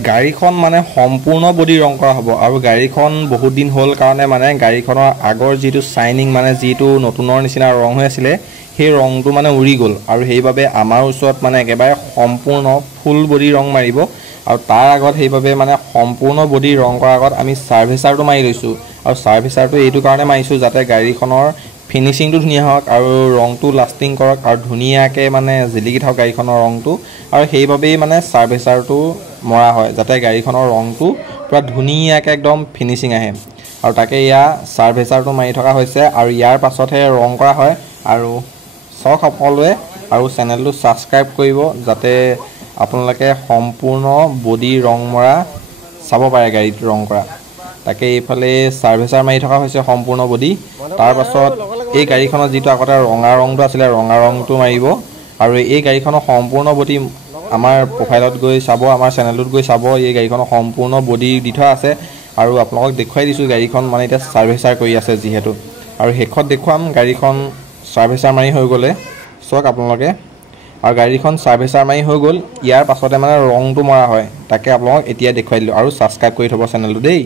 গাড়ীখন মানে সম্পূৰ্ণ বডি ৰং কৰা হ'ব আৰু গাড়ীখন বহুত দিন হ'ল কাৰণে মানে গাড়ীখনৰ আগৰ যিটো শাইনিং মানে যিটো নতুনৰ নিচিনা ৰং হৈ আছিল সেই ৰংটো মানে উৰি গ'ল আৰু সেইবাবে আমাৰ ওচৰত মানে একেবাৰে সম্পূৰ্ণ ফুল বডি ৰং মাৰিব আৰু তাৰ আগত সেইবাবে মানে সম্পূৰ্ণ বডি ৰং কৰাৰ আগত আমি সাৰ্ভিচাৰটো মাৰি লৈছোঁ আৰু সাৰ্ভিচাৰটো এইটো কাৰণে মাৰিছোঁ যাতে গাড়ীখনৰ ফিনিশিংটো ধুনীয়া হওক আৰু ৰংটো লাষ্টিং কৰক আৰু ধুনীয়াকৈ মানে জিলিকি থাকক গাড়ীখনৰ ৰংটো আৰু সেইবাবেই মানে সাৰ্ভিচাৰটো মৰা হয় যাতে গাড়ীখনৰ ৰংটো পুৰা ধুনীয়াকৈ একদম ফিনিশিং আহে আৰু তাকে ইয়া সাৰ্ভিচাৰটো মাৰি থকা হৈছে আৰু ইয়াৰ পাছতহে ৰং কৰা হয় আৰু সব সকলোৱে আৰু চেনেলটো সাবস্ক্ৰাইব কৰিব যাতে আপোনালোকে সম্পূৰ্ণ বডি ৰং মৰা চাব পাৰে গাড়ীত ৰং কৰা তাকে এইফালে সাৰ্ভিচাৰ মাৰি থকা হৈছে সম্পূৰ্ণ বডি তাৰ পাছত এই গাড়ীখনৰ যিটো আগতে ৰঙা ৰংটো আছিল ৰঙা ৰংটো মাৰিব আৰু এই গাড়ীখনৰ সম্পূৰ্ণ বডি আমাৰ প্ৰফাইলত গৈ চাব আমাৰ চেনেলটোত গৈ চাব এই গাড়ীখনৰ সম্পূৰ্ণ বডি দি থোৱা আছে আৰু আপোনালোকক দেখুৱাই দিছোঁ গাড়ীখন মানে এতিয়া সাৰ্ভিচাৰ কৰি আছে যিহেতু আৰু শেষত দেখুৱাম গাড়ীখন সাৰ্ভিচাৰ মাৰি হৈ গ'লে চাওক আপোনালোকে আৰু গাড়ীখন সাৰ্ভিচাৰ মাৰি হৈ গ'ল ইয়াৰ পাছতে মানে ৰংটো মৰা হয় তাকে আপোনালোকক এতিয়া দেখুৱাই দিলোঁ আৰু সাবস্ক্ৰাইব কৰি থ'ব চেনেলটো দেই।